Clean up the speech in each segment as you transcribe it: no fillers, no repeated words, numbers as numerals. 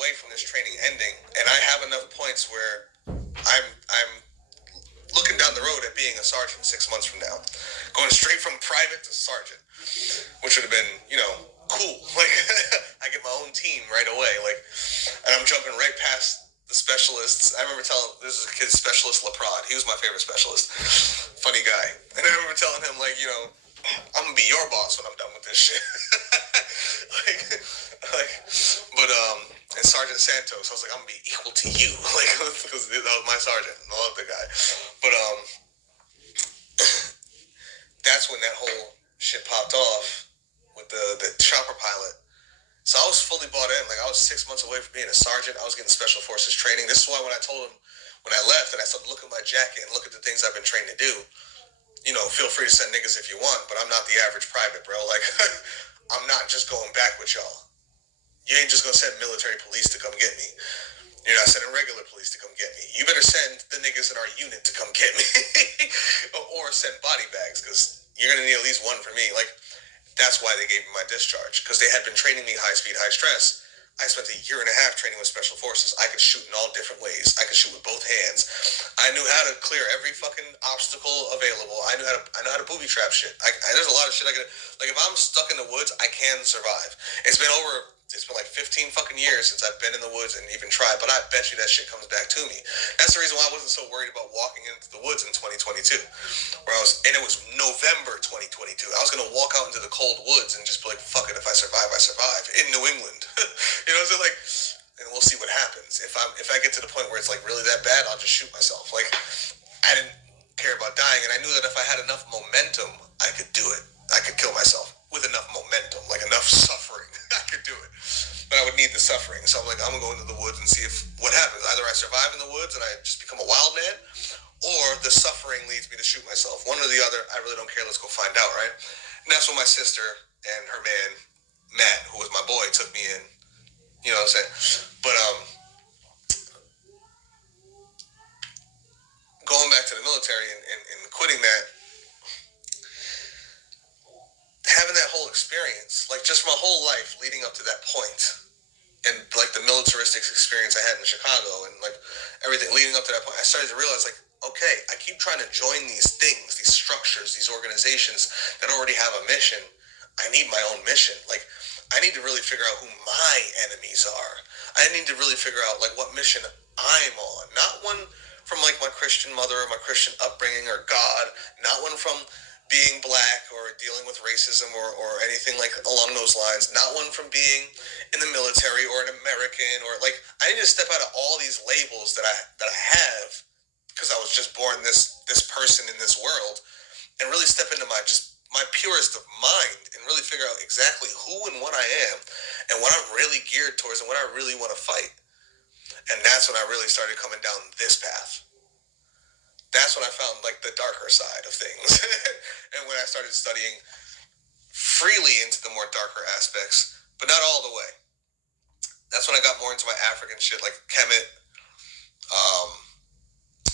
away from this training ending, and I have enough points where I'm looking down the road at being a sergeant 6 months from now, going straight from private to sergeant, which would have been, cool. Like, I get my own team right away. Like, and I'm jumping right past the specialists. I remember telling this is a kid, specialist Laprade. He was my favorite specialist. Funny guy. And I remember telling him, like, I'm gonna be your boss when I'm done with this shit. And Sergeant Santos, I was like, I'm gonna be equal to you, like, because that was my sergeant. I love the guy, but that's when that whole shit popped off with the chopper pilot. So I was fully bought in. Like, I was 6 months away from being a sergeant. I was getting special forces training. This is why when I told him when I left and I started looking at my jacket and look at the things I've been trained to do, feel free to send niggas if you want, but I'm not the average private, bro. Like, I'm not just going back with y'all. You ain't just gonna send military police to come get me. You're not sending regular police to come get me. You better send the niggas in our unit to come get me. Or send body bags, because you're gonna need at least one for me. Like, that's why they gave me my discharge, because they had been training me high speed, high stress. I spent a year and a half training with special forces. I could shoot in all different ways. I could shoot with both hands. I knew how to clear every fucking obstacle available. I know how to booby trap shit. There's a lot of shit I could, like, if I'm stuck in the woods, I can survive. It's been like 15 fucking years since I've been in the woods and even tried, but I bet you that shit comes back to me. That's the reason why I wasn't so worried about walking into the woods in 2022, and it was November 2022. I was gonna walk out into the cold woods and just be like, fuck it, if I survive, I survive in New England. So like, and we'll see what happens. If I get to the point where it's like really that bad, I'll just shoot myself. Like, I didn't care about dying, and I knew that if I had enough momentum, I could do it. I could kill myself with enough momentum, like enough suffering. I could do it, but I would need the suffering. So I'm like, I'm gonna go into the woods and see what happens. Either I survive in the woods and I just become a wild man, or the suffering leads me to shoot myself. One or the other. I really don't care. Let's go find out, right? And that's when my sister and her man Matt, who was my boy, took me in. You know what I'm saying? But going back to the military and quitting that, having that whole experience, like just my whole life leading up to that point, and like the militaristic experience I had in Chicago, and like everything leading up to that point, I started to realize, like, okay, I keep trying to join these things, these structures, these organizations that already have a mission. I need my own mission. Like, I need to really figure out who my enemies are. I need to really figure out, like, what mission I'm on. Not one from, like, my Christian mother or my Christian upbringing or God. Not one from being black or dealing with racism or anything like along those lines. Not one from being in the military or an American, or, like, I need to step out of all these labels that I have, because I was just born this person in this world, and really step into my purest of mind and really figure out exactly who and what I am and what I'm really geared towards and what I really want to fight. And that's when I really started coming down this path. That's when I found, like, the darker side of things. And when I started studying freely into the more darker aspects, but not all the way. That's when I got more into my African shit, like Kemet.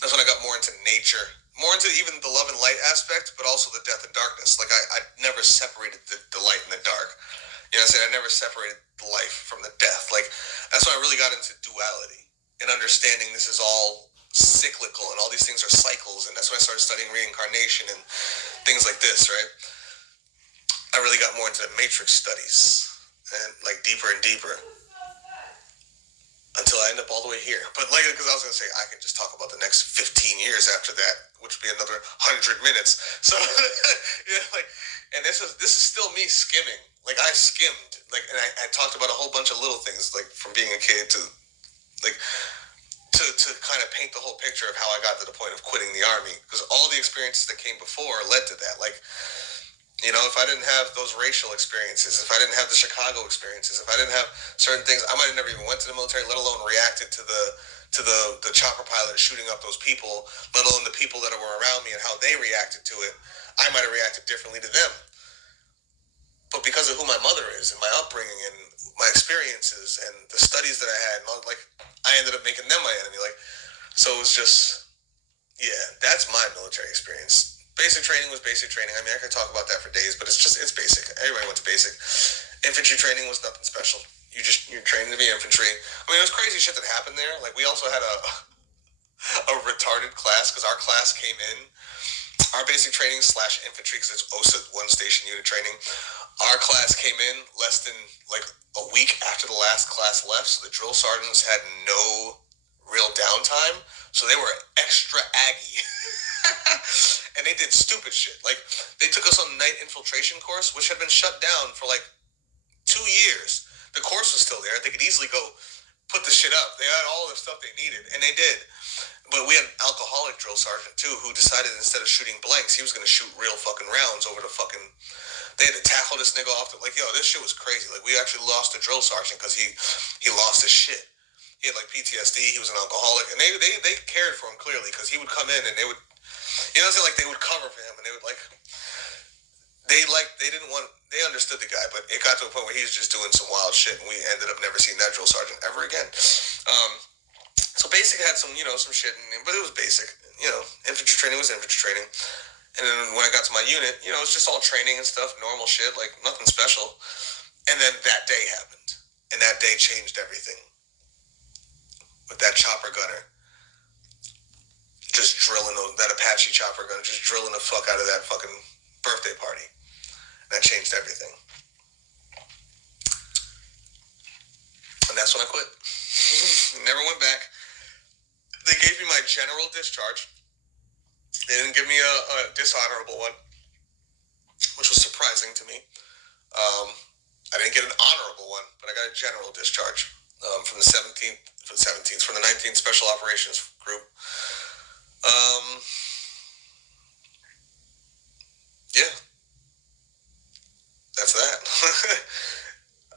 That's when I got more into nature, more into even the love and light aspect, but also the death and darkness. Like, I never separated the light and the dark. You know what I'm saying? I never separated the life from the death. Like, that's when I really got into duality and understanding this is all cyclical and all these things are cycles. And that's when I started studying reincarnation and things like this, right? I really got more into the matrix studies and, like, deeper and deeper, until I end up all the way here. But, like, because I was going to say, I can just talk about the next 15 years after that, which would be another 100 minutes. So, yeah, like, and this is still me skimming. Like, I skimmed, like, and I talked about a whole bunch of little things, like, from being a kid to, like, to kind of paint the whole picture of how I got to the point of quitting the Army. Because all the experiences that came before led to that. Like, if I didn't have those racial experiences, if I didn't have the Chicago experiences, if I didn't have certain things, I might have never even went to the military, let alone reacted to the chopper pilot shooting up those people, let alone the people that were around me and how they reacted to it. I might have reacted differently to them. But because of who my mother is and my upbringing and my experiences and the studies that I had, like, I ended up making them my enemy. Like, so it was just, yeah, that's my military experience. Basic training was basic training. I could talk about that for days, but it's basic. Everybody went to basic. Infantry training was nothing special. you're training to be infantry. I mean, it was crazy shit that happened there. Like, we also had a retarded class because our class came in, our basic training / infantry, because it's OSUT, one station unit training. Our class came in less than like a week after the last class left, so the drill sergeants had no real downtime, so they were extra aggy. And they did stupid shit. Like, they took us on the night infiltration course, which had been shut down for like 2 years. The course was still there. They could easily go put the shit up. They had all the stuff they needed, and they did. But we had an alcoholic drill sergeant, too, who decided instead of shooting blanks, he was going to shoot real fucking rounds over the fucking... They had to tackle this nigga off. Like, yo, this shit was crazy. Like, we actually lost a drill sergeant because he lost his shit. He had, like, PTSD. He was an alcoholic. And they cared for him, clearly, because he would come in and they would... You know what I'm saying? Like, they would cover for him, and they would, like... They didn't want... They understood the guy, but it got to a point where he was just doing some wild shit, and we ended up never seeing that drill sergeant ever again. So basic had some, some shit, but it was basic. Infantry training was infantry training. And then when I got to my unit, it was just all training and stuff, normal shit, like nothing special. And then that day happened. And that day changed everything. With that chopper gunner. Just drilling that Apache chopper gunner, just drilling the fuck out of that fucking birthday party. That changed everything. And that's when I quit. Never went back. They gave me my general discharge. They didn't give me a dishonorable one, which was surprising to me. I didn't get an honorable one, but I got a general discharge from the 19th Special Operations Group. Yeah. That's that.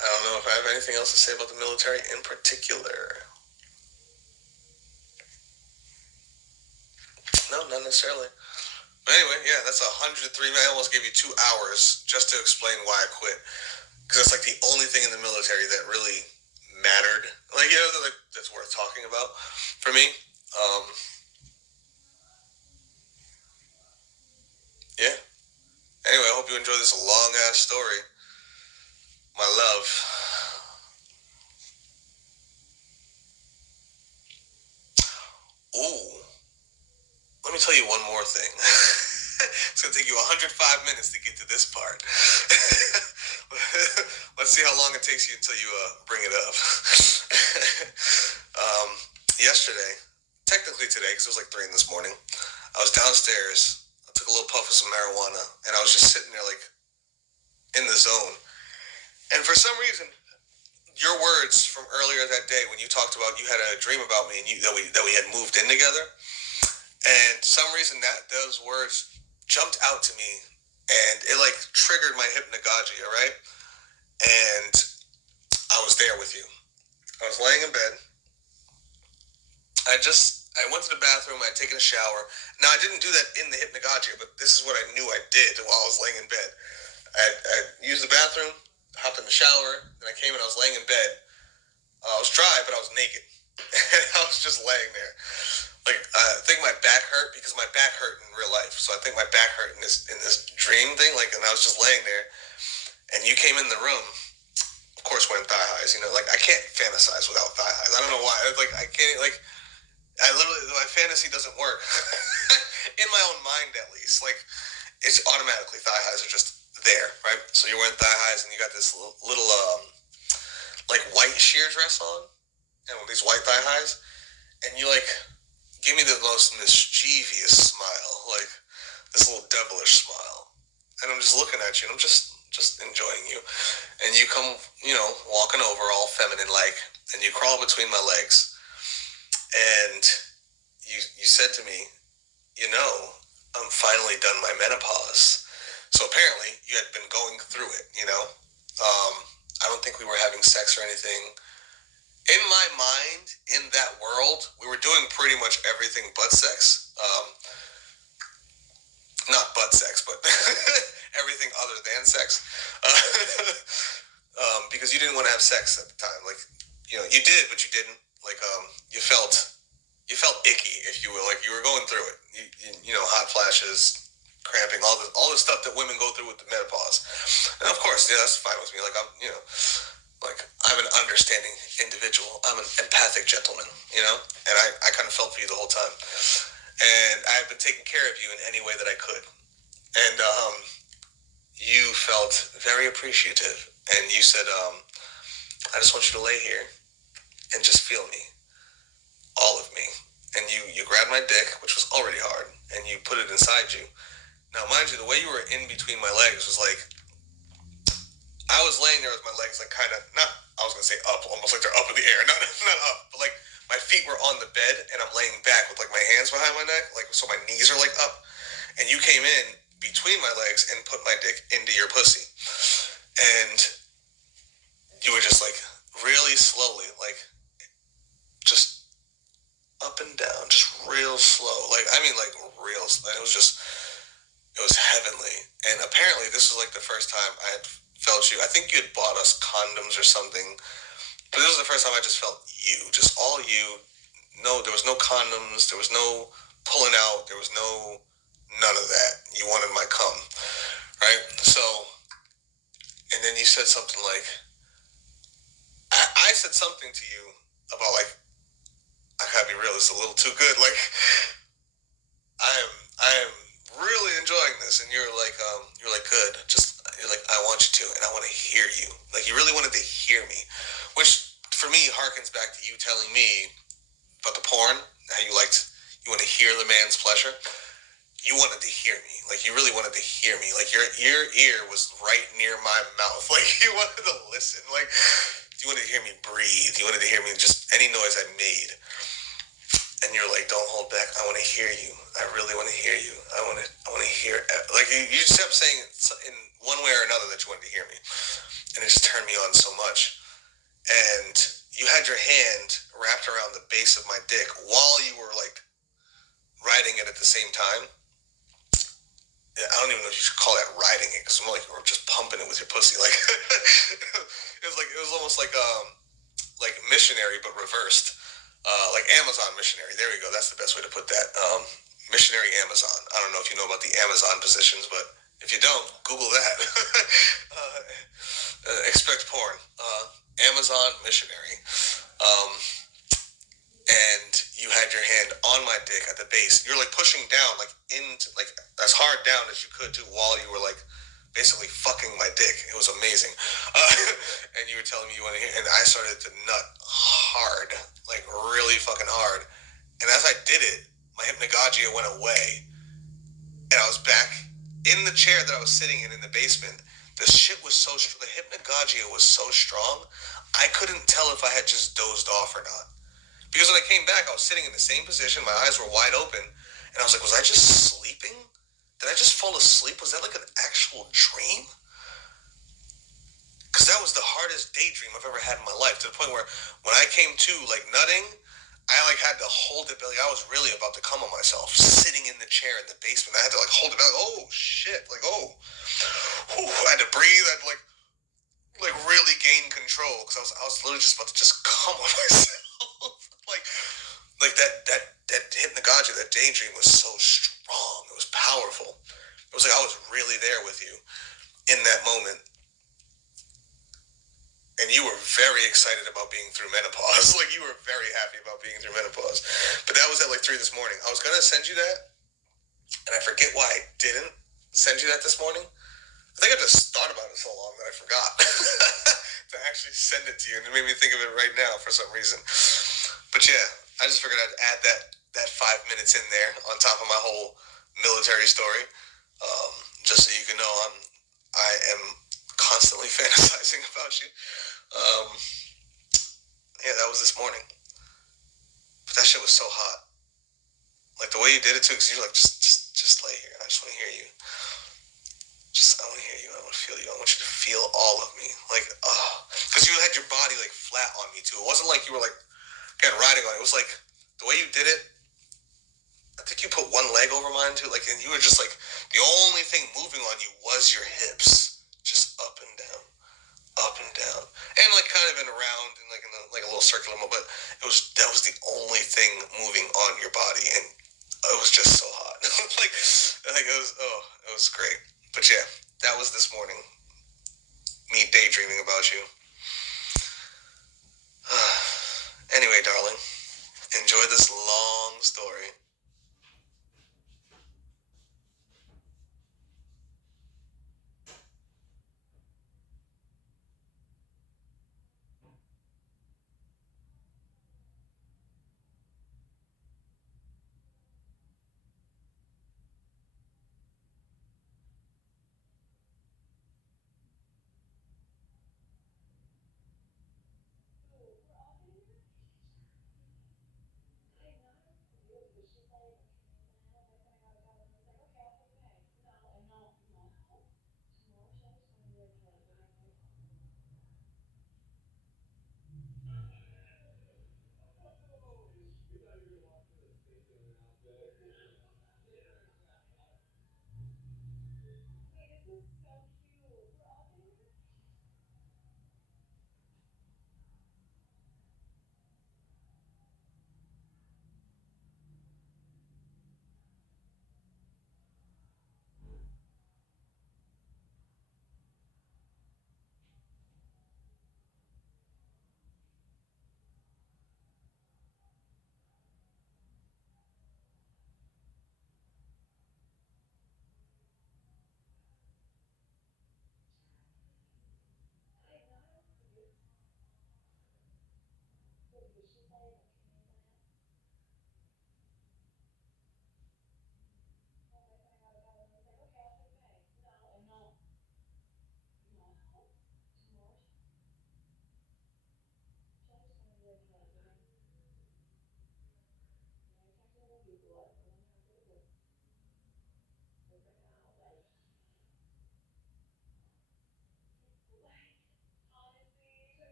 I don't know if I have anything else to say about the military in particular. No, not necessarily. But anyway, yeah, that's 103. I almost gave you 2 hours just to explain why I quit. Because that's like the only thing in the military that really mattered. Like, that's worth talking about for me. Yeah. Anyway, I hope you enjoy this long-ass story. My love. Ooh. Let me tell you one more thing. It's going to take you 105 minutes to get to this part. Let's see how long it takes you until you bring it up. Yesterday, technically today, because it was like 3 in this morning, I was downstairs. I took a little puff of some marijuana, and I was just sitting there like in the zone. And for some reason, your words from earlier that day when you talked about you had a dream about me and that we had moved in together, and some reason those words jumped out to me, and it like triggered my hypnagogy, all right? And I was there with you. I was laying in bed. I went to the bathroom. I had taken a shower. Now, I didn't do that in the hypnagogia, but this is what I knew I did while I was laying in bed. I used the bathroom, hopped in the shower, then I came and I was laying in bed. I was dry, but I was naked. And I was just laying there. Like, I think my back hurt because my back hurt in real life. So I think my back hurt in this dream thing. Like, and I was just laying there. And you came in the room. Of course, wearing thigh highs. Like, I can't fantasize without thigh highs. I don't know why. Like, I can't, like... I literally, my fantasy doesn't work. In my own mind, at least. Like, it's automatically, thigh highs are just there, right? So you're wearing thigh highs and you got this little like, white sheer dress on, and with these white thigh highs, and you, like, give me the most mischievous smile, like, this little devilish smile. And I'm just looking at you, and I'm just enjoying you. And you come, walking over all feminine-like, and you crawl between my legs. And you said to me, I'm finally done my menopause. So apparently you had been going through it, I don't think we were having sex or anything. In my mind, in that world, we were doing pretty much everything but sex. Not butt sex, but everything other than sex. Because you didn't want to have sex at the time. Like, you did, but you didn't. Like, you felt icky, if you will. Like, you were going through it. Hot flashes, cramping, all the stuff that women go through with the menopause. And of course, yeah, that's fine with me. Like, I'm an under understanding individual. I'm an empathic gentleman, you know? And I kind of felt for you the whole time. And I've been taking care of you in any way that I could. And you felt very appreciative. And you said, I just want you to lay here and just feel me. All of me. And you grabbed my dick, which was already hard, and you put it inside you. Now, mind you, the way you were in between my legs was like, I was laying there with my legs like kind of, not, I was going to say up, almost like they're up in the air. Not up, but like my feet were on the bed and I'm laying back with like my hands behind my neck, like so my knees are like up. And you came in between my legs and put my dick into your pussy. And you were just like really slowly, like just up and down, just real slow. Like, I mean, like real slow. It was heavenly. And apparently this was like the first time I had felt you. I think you had bought us condoms or something. But this was the first time I just felt you. Just all you. No, there was no condoms. There was no pulling out. There was none of that. You wanted my cum. Right? So, and then you said something like, I said something to you about like, I gotta be real, it's a little too good. Like, I am really enjoying this. And you're like, good. You're like, I want you to, and I want to hear you. Like, you really wanted to hear me, which for me harkens back to you telling me about the porn, how you want to hear the man's pleasure. You wanted to hear me. Like, you really wanted to hear me. Like, your ear was right near my mouth. Like, you wanted to listen. Like, you wanted to hear me breathe. You wanted to hear me just any noise I made. And you're like, don't hold back. I want to hear you. I really want to hear you. I want to hear. Like, you just kept saying in one way or another that you wanted to hear me. And it just turned me on so much. And you had your hand wrapped around the base of my dick while you were like riding it at the same time. I don't even know if you should call that riding it, because more like you were just pumping it with your pussy. Like, it was almost like missionary but reversed. Like Amazon missionary. There we go. That's the best way to put that. Missionary Amazon. I don't know if you know about the Amazon positions, but if you don't, Google that. Expect porn. Amazon missionary. And you had your hand on my dick at the base. You're like pushing down, like into, like as hard down as you could do while you were like basically fucking my dick. It was amazing. And you were telling me you want to hear, and I started to nut hard, like really fucking hard. And as I did it, my hypnagogia went away, and I was back in the chair that I was sitting in the basement. The shit was so the hypnagogia was so strong, I couldn't tell if I had just dozed off or not. Because when I came back, I was sitting in the same position. My eyes were wide open. And I was like, was I just sleeping? Did I just fall asleep? Was that like an actual dream? Because that was the hardest daydream I've ever had in my life. To the point where when I came to, like, nutting, I, like, had to hold it. Like, I was really about to come on myself. Sitting in the chair in the basement. I had to, like, hold it back. Like, oh, shit. Like, oh. Whew. I had to breathe. I had to, like really gain control. Because I was literally just about to just come on myself. Like that hypnagogia, that daydream was so strong. It was powerful. It was like I was really there with you in that moment. And you were very excited about being through menopause. Like, you were very happy about being through menopause. But that was at like 3 this morning. I was going to send you that, and I forget why I didn't send you that this morning. I think I just thought about it so long that I forgot to actually send it to you. And it made me think of it right now for some reason. But yeah, I just figured I'd add that 5 minutes in there on top of my whole military story, just so you can know I am constantly fantasizing about you. Yeah, that was this morning. But that shit was so hot. Like the way you did it too, because you're like, just lay here. I just want to hear you. I want to hear you. I want to feel you. I want you to feel all of me. Like, because you had your body like flat on me too. It wasn't like you were like kind of riding on it. It was like the way you did it. I think you put one leg over mine too. Like, and you were just like, the only thing moving on you was your hips, just up and down, and like kind of in around and like in a little circular mode. But that was the only thing moving on your body, and it was just so hot. like it was great. But yeah, that was this morning. Me daydreaming about you.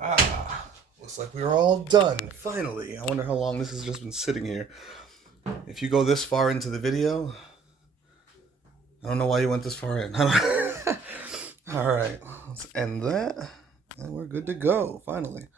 Ah, looks like we were all done. Finally. I wonder how long this has just been sitting here. If you go this far into the video, I don't know why you went this far in. All right, let's end that, and we're good to go, finally.